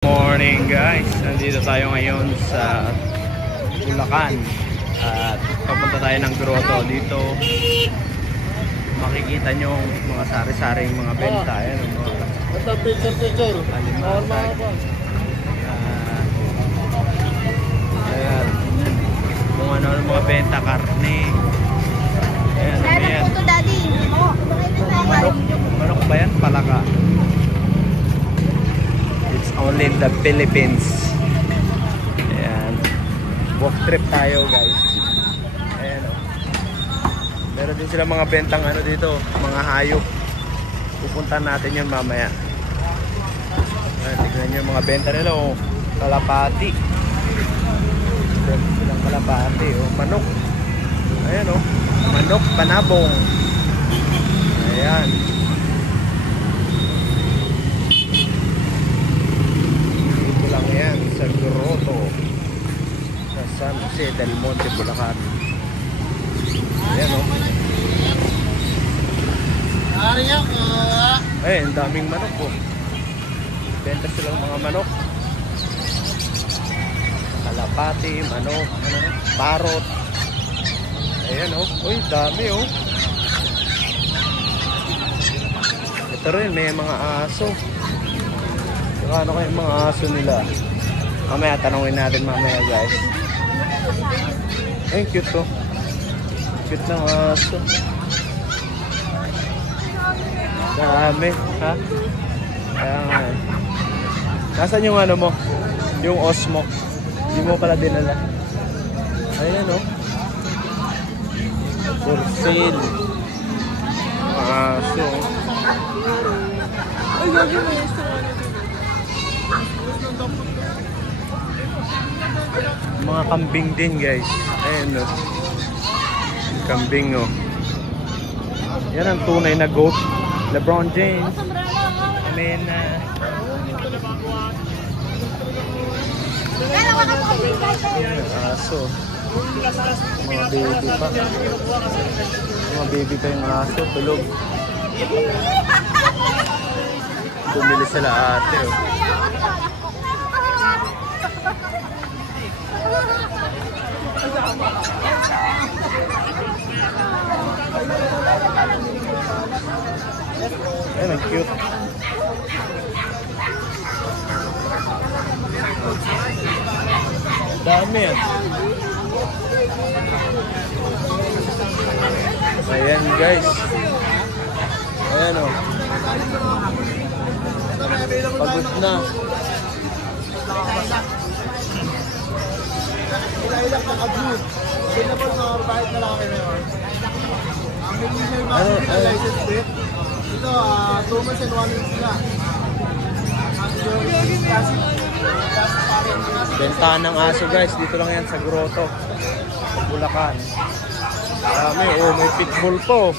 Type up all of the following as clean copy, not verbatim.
Morning guys, nandito tayo ngayon sa Bulacan at papunta tayo ng grotto. Dito makikita nyo mga sari-saring mga benta. Ayan, mga alimasag. Ayan, kung ano mga benta, karne. Ayan, ano yan? Manok ba yan? Palaka. It's only in the Philippines. Ayan. Walk trip tayo guys. Ayan o. Meron din sila mga bentang ano dito, mga hayop. Pupuntahan natin yun mamaya. Ayan, tignan nyo yung mga benta nila o. Kalapati. Meron silang kalapati o. Manok. Ayan o. Manok, panabong. Ayan. Yan sa grotto sa San Jose del Monte, Bulacan. Ayan o. Ay, ang daming manok po. Benta silang mga manok. Kalapati, manok, parot. Ayan o. Uy, dami o. Ito rin, may mga aso. Ano kayong mga aso nila? Mamaya tanongin natin mamaya guys. Ay, cute to. Cute ng aso. Dami, ha? Kaya nga. Nasaan yung ano mo? Yung Osmo. Hindi mo pala dinala. Ayan o. For sale. Mga aso. Ay, gagawin mo yung mga kambing din guys. Ayan o. Kambing o. Yan ang tunay na goat. LeBron James. I mean aso. Mga baby pa. Mga baby pa yung aso. Tulog. Bumili sila ate o. Ayan, ang cute. Dami yan. Ayan guys. Ayan o. Pagod na. Ilalak na ka-blue. Sila po sa kahit na lang kayo ngayon. Ang milinar ba sa license plate? Ito, 2 months and 1 week sila. Bentahan ng aso guys. Dito lang yan sa grotto. Sa Bulacan. Dami. Oh, may pitbull po.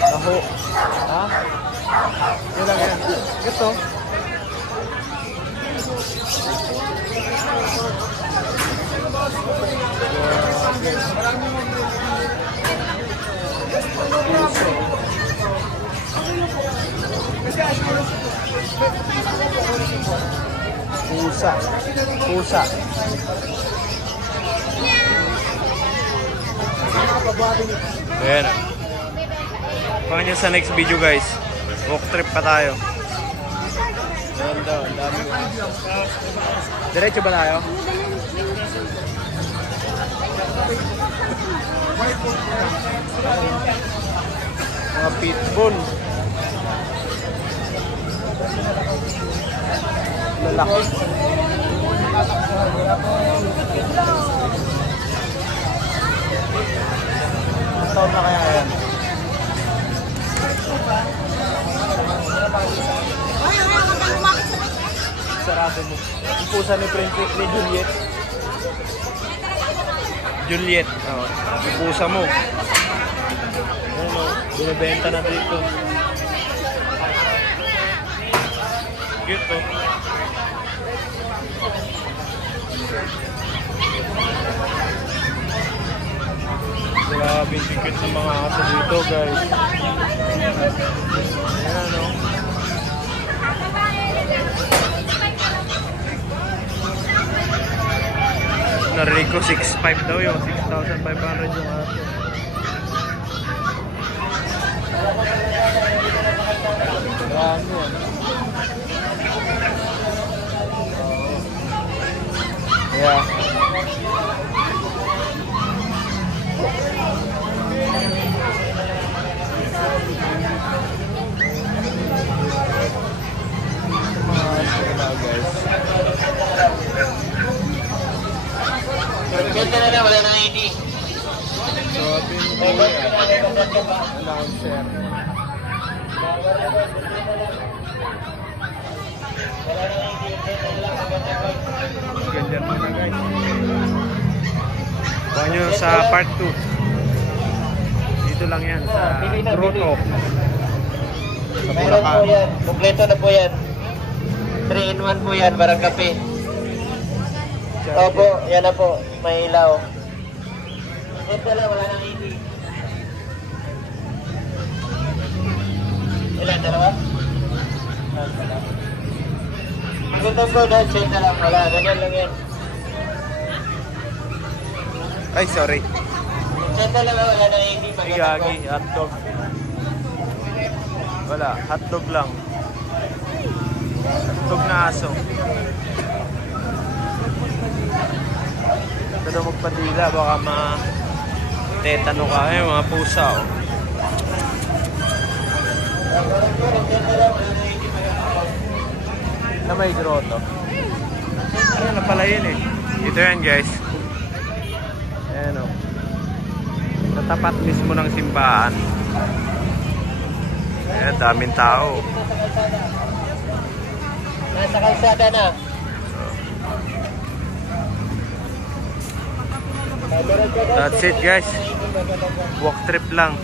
Taho. Ha? Yan lang yan. Ito. Pusa. Pusa. Ayan na. Pangan nyo sa next video guys. Walk trip pa tayo. Ayan daw, ang dami. Diretso ba tayo? Mga pitbull. Lalaki. Ang taon na kaya yan? Sarado mo. Yung pusa ni Princess ni Juliet. Juliet. Oh, yung pusa mo. Ano, binibenta na dito. Cute to. Grabe yung cute ng mga aso dito guys. Ayan o. Narinig ko 6,500 daw yun. 6,500 yung aso. Marami yan. Yeah. Ganda na lang, wala nang ID. So, announcer. Ganda mo na guys. Kuha nyo sa part 2. Dito lang yan sa Grotto. Sa Meron po Bulacan. yan. Kompleto na po yan. 3-in-1 po yan, barang kape. Opo, yan na po. May ilaw. Ito lang, wala nang ID. Ilan, dalawa? Ito po, check na lang. Wala, ganyan lang yan. Ay, sorry. Check na lang, wala nang ID. Igagi, hotdog. Wala, hotdog lang. Hotdog na aso. Ito daw magpadila, baka ma-tetano ka. Eh, mga pusa, oh. Na may grotto. Ano na pala yun eh. Ito yan guys. Ayan o. Natapat mismo ng simbahan. Ayan, daming tao. Nasa kalsada na. That's it guys. Walk trip lang.